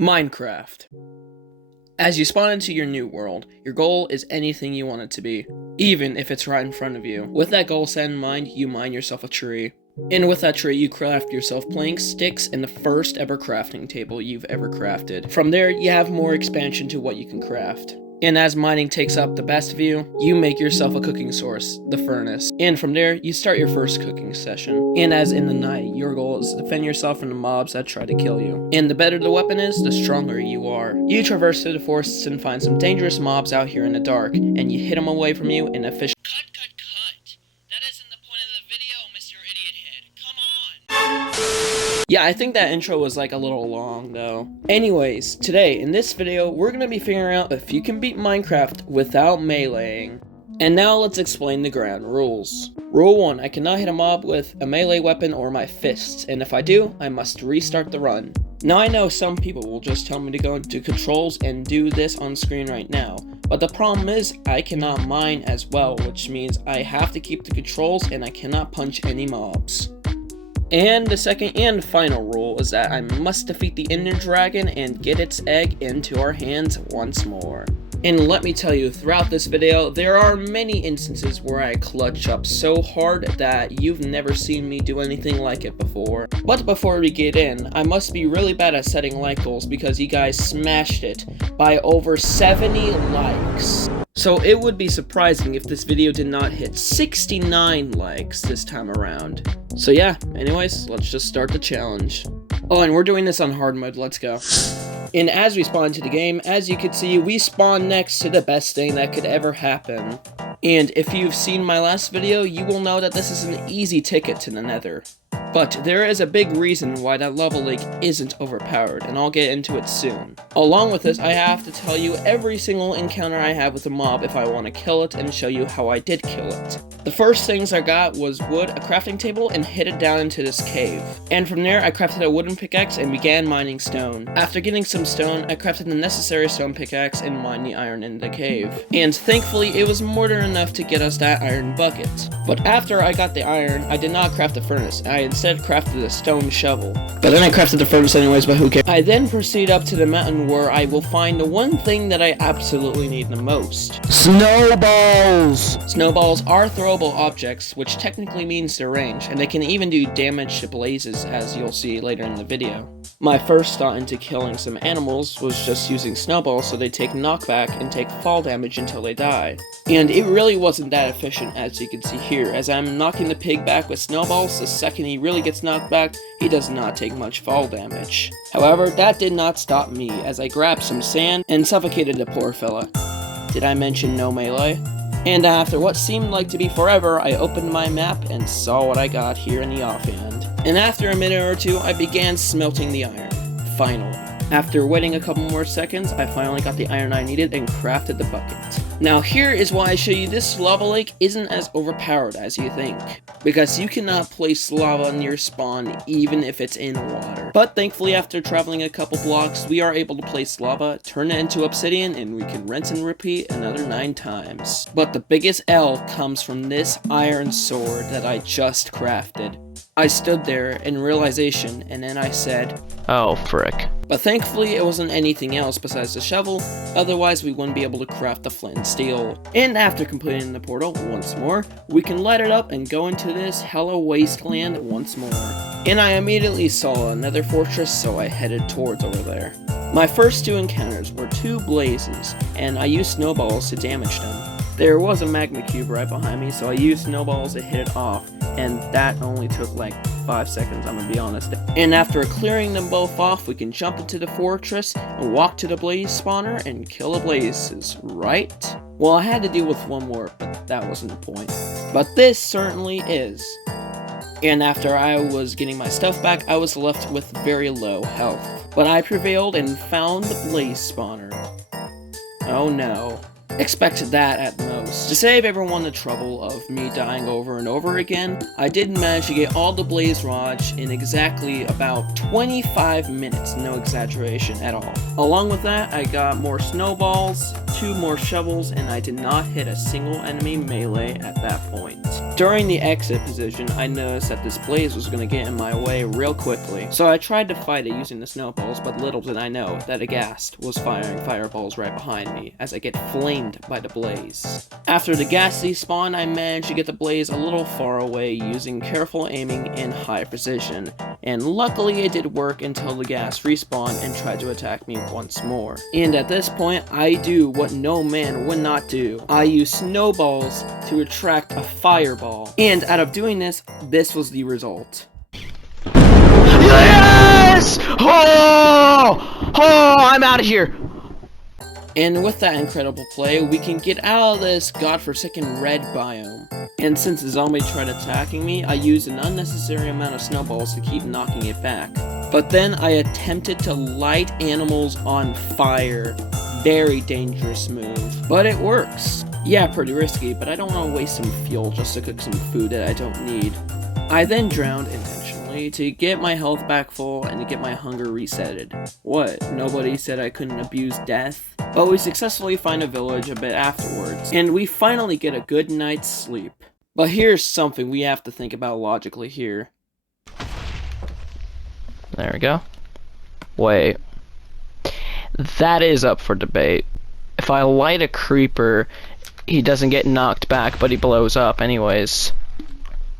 Minecraft. As you spawn into your new world, your goal is anything you want it to be, even if it's right in front of you. With that goal set in mind, you mine yourself a tree. And with that tree, you craft yourself planks, sticks, and the first ever crafting table you've ever crafted. From there, you have more expansion to what you can craft. And as mining takes up the best of you, you make yourself a cooking source, the furnace. And from there, you start your first cooking session. And as in the night, your goal is to defend yourself from the mobs that try to kill you. And the better the weapon is, the stronger you are. You traverse through the forests and find some dangerous mobs out here in the dark, and you hit them away from you in a fish. Cut. That isn't the point of the video, Mr. Idiot Head. Come on! Yeah, I think that intro was like a little long though. Anyways, today in this video, we're gonna be figuring out if you can beat Minecraft without meleeing. And now let's explain the ground rules. Rule 1, I cannot hit a mob with a melee weapon or my fists, and if I do, I must restart the run. Now I know some people will just tell me to go into controls and do this on screen right now, but the problem is I cannot mine as well, which means I have to keep the controls and I cannot punch any mobs. And the second and final rule is that I must defeat the Ender Dragon and get its egg into our hands once more. And let me tell you, throughout this video, there are many instances where I clutch up so hard that you've never seen me do anything like it before. But before we get in, I must be really bad at setting like goals because you guys smashed it by over 70 likes. So it would be surprising if this video did not hit 69 likes this time around. So yeah, anyways, let's just start the challenge. Oh, and we're doing this on hard mode, let's go. And as we spawn into the game, as you can see, we spawn next to the best thing that could ever happen. And if you've seen my last video, you will know that this is an easy ticket to the nether. But there is a big reason why that lava lake isn't overpowered, and I'll get into it soon. Along with this, I have to tell you every single encounter I have with a mob if I want to kill it, and show you how I did kill it. The first things I got was wood, a crafting table, and hid it down into this cave. And from there, I crafted a wooden pickaxe and began mining stone. After getting some stone, I crafted the necessary stone pickaxe and mined the iron in the cave. And thankfully, it was more than enough to get us that iron bucket. But after I got the iron, I did not craft a furnace. I instead crafted a stone shovel. But then I crafted the furnace anyways, but who cares? I then proceed up to the mountain where I will find the one thing that I absolutely need the most. Snowballs! Snowballs are throwable objects, which technically means their range, and they can even do damage to blazes, as you'll see later in the video. My first thought into killing some animals was just using snowballs so they take knockback and take fall damage until they die. And it really wasn't that efficient, as you can see here, as I'm knocking the pig back with snowballs. The second he really gets knocked back, he does not take much fall damage. However, that did not stop me, as I grabbed some sand and suffocated the poor fella. Did I mention no melee? And after what seemed like to be forever, I opened my map and saw what I got here in the offhand. And after a minute or two, I began smelting the iron. Finally. After waiting a couple more seconds, I finally got the iron I needed and crafted the bucket. Now here is why I show you this lava lake isn't as overpowered as you think. Because you cannot place lava near spawn even if it's in water. But thankfully after traveling a couple blocks, we are able to place lava, turn it into obsidian, and we can rinse and repeat another 9 times. But the biggest L comes from this iron sword that I just crafted. I stood there in realization, and then I said, "Oh, frick." But thankfully it wasn't anything else besides the shovel, otherwise we wouldn't be able to craft the flint and steel. And after completing the portal once more, we can light it up and go into this hella wasteland once more. And I immediately saw another fortress, so I headed towards over there. My first 2 encounters were 2 blazes, and I used snowballs to damage them. There was a magma cube right behind me, so I used snowballs to hit it off, and that only took like 5 seconds, I'm gonna be honest. And after clearing them both off, we can jump into the fortress and walk to the blaze spawner and kill the blazes, right? Well, I had to deal with one more, but that wasn't the point. But this certainly is. And after I was getting my stuff back, I was left with very low health. But I prevailed and found the blaze spawner. Oh no. Expect that at most. To save everyone the trouble of me dying over and over again, I did manage to get all the blaze rods in exactly about 25 minutes, no exaggeration at all. Along with that, I got more snowballs, 2 more shovels, and I did not hit a single enemy melee at that point. During the exit position, I noticed that this blaze was going to get in my way real quickly, so I tried to fight it using the snowballs, but little did I know that a ghast was firing fireballs right behind me as I get flamed by the blaze. After the ghast despawned, I managed to get the blaze a little far away using careful aiming and high precision, and luckily it did work until the ghast respawned and tried to attack me once more. And at this point, I do what no man would not do. I use snowballs to attract a fireball, and out of doing this, this was the result. Yes! Oh! Oh, I'm out of here! And with that incredible play, we can get out of this godforsaken red biome. And since the zombie tried attacking me, I used an unnecessary amount of snowballs to keep knocking it back. But then I attempted to light animals on fire. Very dangerous move. But it works. Yeah, pretty risky, but I don't want to waste some fuel just to cook some food that I don't need. I then drowned intentionally to get my health back full and to get my hunger resetted. What? Nobody said I couldn't abuse death? But we successfully find a village a bit afterwards, and we finally get a good night's sleep. But here's something we have to think about logically here. There we go. Wait. That is up for debate. If I light a creeper, he doesn't get knocked back, but he blows up anyways.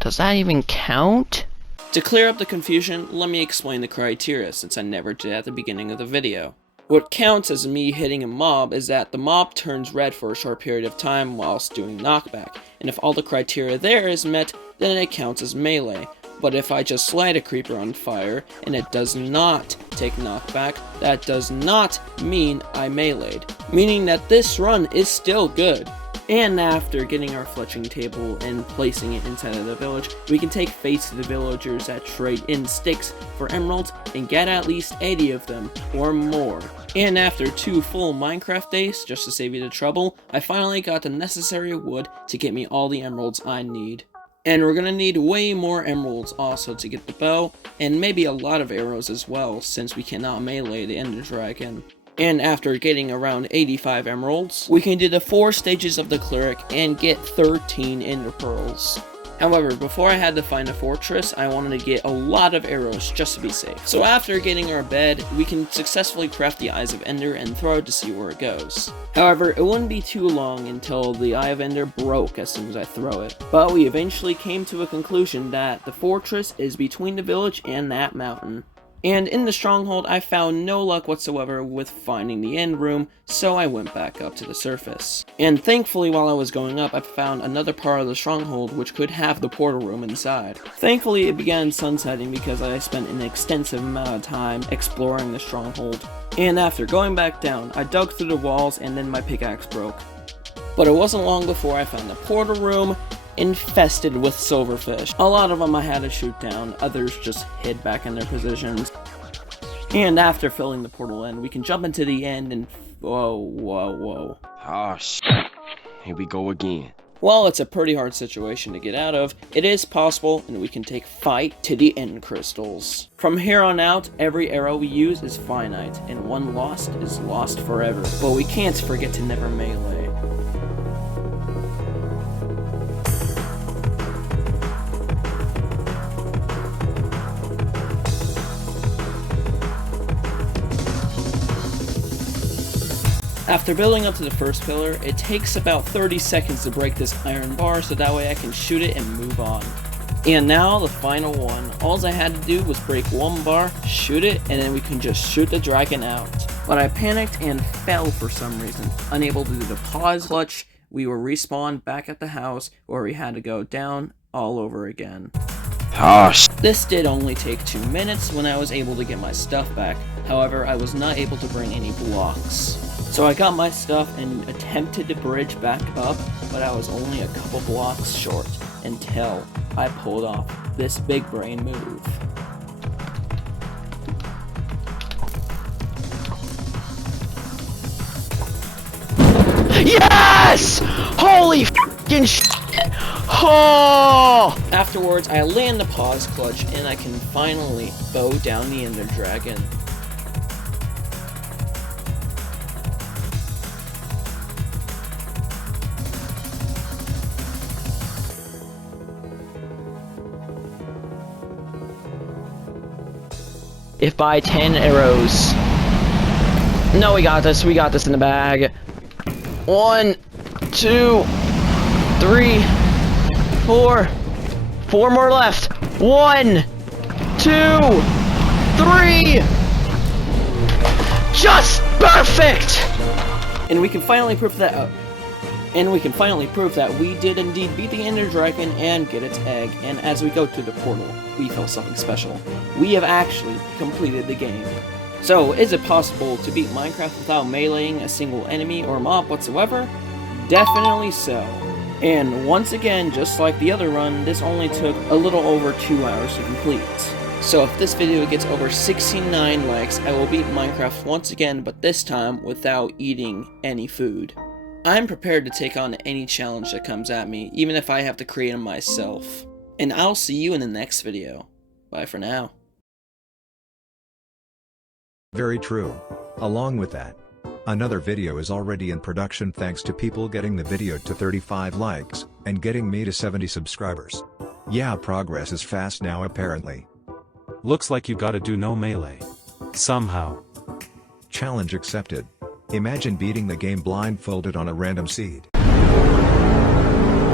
Does that even count? To clear up the confusion, let me explain the criteria since I never did at the beginning of the video. What counts as me hitting a mob is that the mob turns red for a short period of time whilst doing knockback, and if all the criteria there is met, then it counts as melee. But if I just light a creeper on fire and it does not take knockback, that does not mean I meleeed, meaning that this run is still good. And after getting our fletching table and placing it inside of the village, we can take face to the villagers that trade in sticks for emeralds and get at least 80 of them or more. And after 2 full Minecraft days, just to save you the trouble, I finally got the necessary wood to get me all the emeralds I need. And we're gonna need way more emeralds also to get the bow, and maybe a lot of arrows as well, since we cannot melee the ender dragon. And after getting around 85 emeralds, we can do the 4 stages of the cleric and get 13 ender pearls. However, before I had to find a fortress, I wanted to get a lot of arrows just to be safe. So after getting our bed, we can successfully craft the Eyes of Ender and throw it to see where it goes. However, it wouldn't be too long until the Eye of Ender broke as soon as I throw it. But we eventually came to a conclusion that the fortress is between the village and that mountain. And in the Stronghold, I found no luck whatsoever with finding the end room, so I went back up to the surface. And thankfully, while I was going up, I found another part of the Stronghold which could have the portal room inside. Thankfully, it began sunsetting because I spent an extensive amount of time exploring the Stronghold. And after going back down, I dug through the walls and then my pickaxe broke. But it wasn't long before I found the portal room, infested with silverfish. A lot of them I had to shoot down, others just hid back in their positions. And after filling the portal in, we can jump into the end and whoa. Oh shit, here we go again. While it's a pretty hard situation to get out of, it is possible and we can take fight to the end crystals. From here on out, every arrow we use is finite, and one lost is lost forever. But we can't forget to never melee. After building up to the first pillar, it takes about 30 seconds to break this iron bar so that way I can shoot it and move on. And now the final one. All I had to do was break 1 bar, shoot it, and then we can just shoot the dragon out. But I panicked and fell for some reason. Unable to do the pause clutch, we were respawned back at the house where we had to go down all over again. This did only take 2 minutes when I was able to get my stuff back. However, I was not able to bring any blocks. So I got my stuff and attempted to bridge back up, but I was only a couple blocks short until I pulled off this big brain move. Yes! Holy f***ing shit! Oh! Afterwards, I land the pause clutch and I can finally bow down the ender dragon. if by 10 arrows. No, we got this in the bag. 1, 2, 3, 4. 4 more left. 1, 2, 3. Just perfect! And we can finally prove that we did indeed beat the Ender Dragon and get its egg, and as we go through the portal, we feel something special. We have actually completed the game. So, is it possible to beat Minecraft without meleeing a single enemy or mob whatsoever? Definitely so. And once again, just like the other run, this only took a little over 2 hours to complete. So if this video gets over 69 likes, I will beat Minecraft once again, but this time without eating any food. I'm prepared to take on any challenge that comes at me, even if I have to create them myself. And I'll see you in the next video. Bye for now. Very true. Along with that, another video is already in production thanks to people getting the video to 35 likes, and getting me to 70 subscribers. Yeah, progress is fast now apparently. Looks like you gotta do no melee. Somehow. Challenge accepted. Imagine beating the game blindfolded on a random seed.